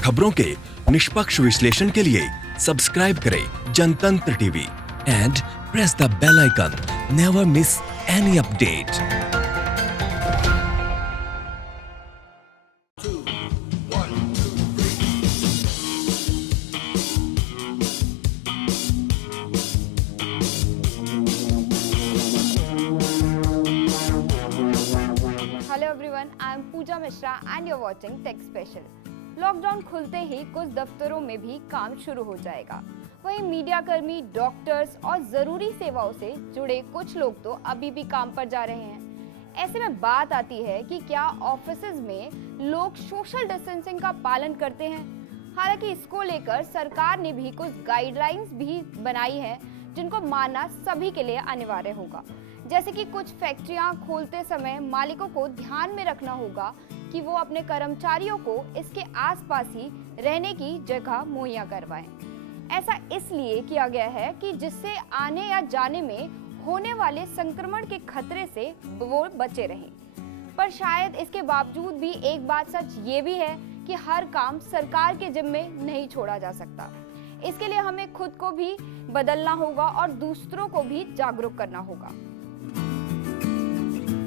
खबरों के निष्पक्ष विश्लेषण के लिए सब्सक्राइब करें Jantantra TV and press the bell icon. Never miss any update. Hello everyone, I am Pooja Mishra and you are watching tech special. Lockdown खुलते ही कुछ दफ्तरों में भी काम शुरू हो जाएगा। वहीं मीडिया कर्मी, डॉक्टर्स और जरूरी सेवाओं से जुड़े कुछ लोग तो अभी भी काम पर जा रहे हैं। ऐसे में बात आती है कि क्या ऑफिसेज में लोग सोशल डिस्टेंसिंग का पालन करते हैं। हालांकि इसको लेकर सरकार ने भी कुछ गाइडलाइंस भी बनाई है जिनको मानना सभी के लिए अनिवार्य होगा। जैसे कि कुछ फैक्ट्रियां खोलते समय मालिकों को ध्यान में रखना होगा कि वो अपने कर्मचारियों को इसके आसपास ही रहने की जगह मुहैया करवाएं। ऐसा इसलिए किया गया है कि जिससे आने या जाने में होने वाले संक्रमण के खतरे से वो बचे रहें। पर शायद इसके बावजूद भी एक बात सच ये भी है कि हर काम सरकार के जिम्मे नहीं छोड़ा जा सकता। इसके लिए हमें खुद को भी बदलना होगा और दूसरों को भी जागरूक करना होगा।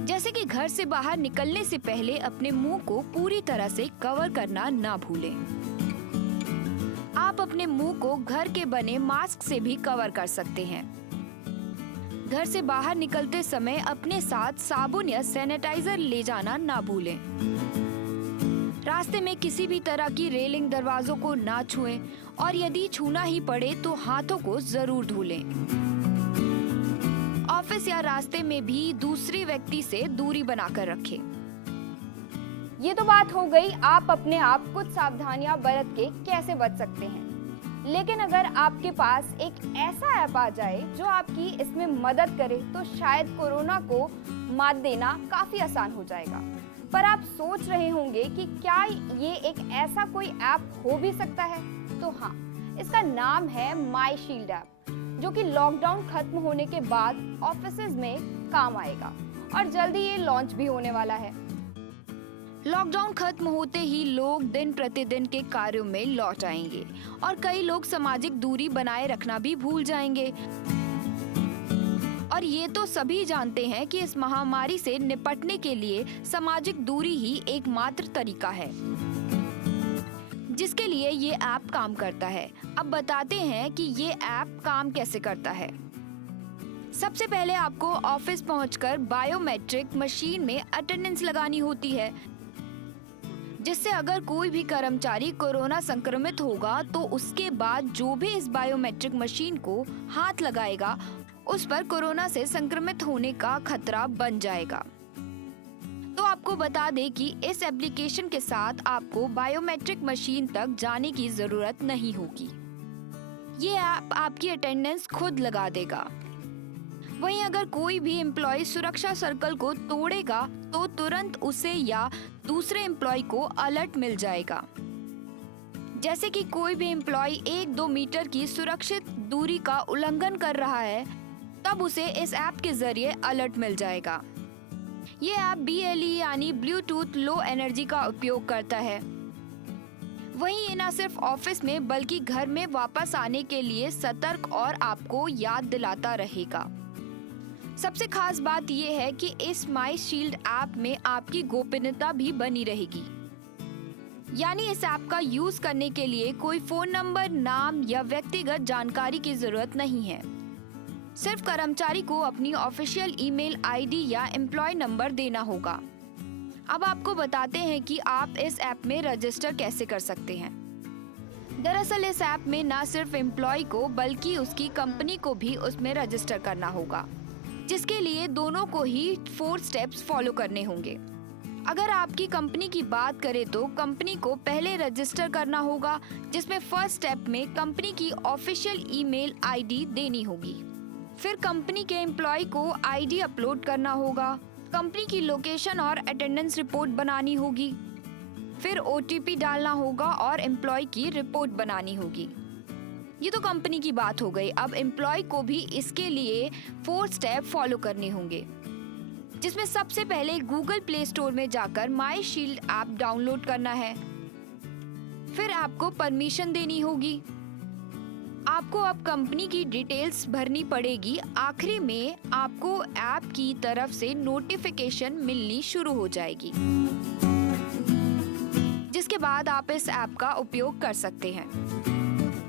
जैसे कि घर से बाहर निकलने से पहले अपने मुंह को पूरी तरह से कवर करना ना भूलें। आप अपने मुंह को घर के बने मास्क से भी कवर कर सकते हैं। घर से बाहर निकलते समय अपने साथ साबुन या सैनिटाइजर ले जाना ना भूलें। रास्ते में किसी भी तरह की रेलिंग, दरवाजों को ना छुएं और यदि छूना ही पड़े तो हाथों को जरूर धो लें। ऑफिस या रास्ते में भी दूसरे व्यक्ति से दूरी बनाकर रखें। ये तो बात हो गई आप अपने आप कुछ सावधानियां बरत के कैसे बच सकते हैं। लेकिन अगर आपके पास एक ऐसा ऐप आ जाए जो आपकी इसमें मदद करे तो शायद कोरोना को मात देना काफी आसान हो जाएगा। पर आप सोच रहे होंगे कि क्या ये एक ऐसा कोई ऐप हो भी सकता है? तो हाँ, इसका नाम है माई शील्ड ऐप, जो कि लॉकडाउन खत्म होने के बाद ऑफिसेज में काम आएगा और जल्दी ये लॉन्च भी होने वाला है। लॉकडाउन खत्म होते ही लोग दिन प्रतिदिन के कार्यों में लौट आएंगे और कई लोग सामाजिक दूरी बनाए रखना भी भूल जाएंगे। और ये तो सभी जानते हैं कि इस महामारी से निपटने के लिए सामाजिक दूरी ही एकमात्र तरीका है जिसके लिए ये ऐप काम करता है। अब बताते हैं कि ये ऐप काम कैसे करता है। सबसे पहले आपको ऑफिस पहुंचकर बायोमेट्रिक मशीन में अटेंडेंस लगानी होती है, जिससे अगर कोई भी कर्मचारी कोरोना संक्रमित होगा तो उसके बाद जो भी इस बायोमेट्रिक मशीन को हाथ लगाएगा उस पर कोरोना से संक्रमित होने का खतरा बन जाएगा। तो आपको बता दें कि इस एप्लीकेशन के साथ आपको बायोमेट्रिक मशीन तक जाने की जरूरत नहीं होगी। ये ऐप आपकी अटेंडेंस खुद लगा देगा। वहीं अगर कोई भी एम्प्लॉय सुरक्षा सर्कल को तोड़ेगा तो तुरंत उसे या दूसरे एम्प्लॉय को अलर्ट मिल जाएगा। जैसे कि कोई भी एम्प्लॉय 1-2 मीटर की सुरक्षित दूरी का उल्लंघन कर रहा है, तब उसे इस ऐप के जरिए अलर्ट मिल जाएगा। ये ऐप BLE यानी ब्लूटूथ लो एनर्जी का उपयोग करता है। वहीं ये न सिर्फ ऑफिस में बल्कि घर में वापस आने के लिए सतर्क और आपको याद दिलाता रहेगा। सबसे खास बात ये है कि इस माई शील्ड ऐप में आपकी गोपनीयता भी बनी रहेगी। यानी इस ऐप का यूज करने के लिए कोई फोन नंबर, नाम या व्यक्तिगत जानकारी की जरूरत नहीं है। सिर्फ कर्मचारी को अपनी ऑफिशियल ईमेल आईडी या एम्प्लॉय नंबर देना होगा। अब आपको बताते हैं कि आप इस ऐप में रजिस्टर कैसे कर सकते हैं। दरअसल इस ऐप में न सिर्फ एम्प्लॉय को बल्कि उसकी कंपनी को भी उसमें रजिस्टर करना होगा, जिसके लिए दोनों को ही 4 स्टेप्स फॉलो करने होंगे। अगर आपकी कंपनी की बात करें तो कंपनी को पहले रजिस्टर करना होगा, जिसमें फर्स्ट स्टेप में कंपनी की ऑफिशियल ईमेल आईडी देनी होगी। फिर कंपनी के एम्प्लॉय को आईडी अपलोड करना होगा, कंपनी की लोकेशन और अटेंडेंस रिपोर्ट बनानी होगी, फिर OTP डालना होगा और एम्प्लॉय की रिपोर्ट बनानी होगी। ये तो कंपनी की बात हो गई। अब एम्प्लॉय को भी इसके लिए 4 स्टेप फॉलो करने होंगे, जिसमें सबसे पहले गूगल प्ले स्टोर में जाकर माई शील्ड ऐप डाउनलोड करना है। फिर आपको परमिशन देनी होगी। आपको अब कंपनी की डिटेल्स भरनी पड़ेगी। आखिरी में आपको ऐप की तरफ से नोटिफिकेशन मिलनी शुरू हो जाएगी, जिसके बाद आप इस ऐप का उपयोग कर सकते हैं।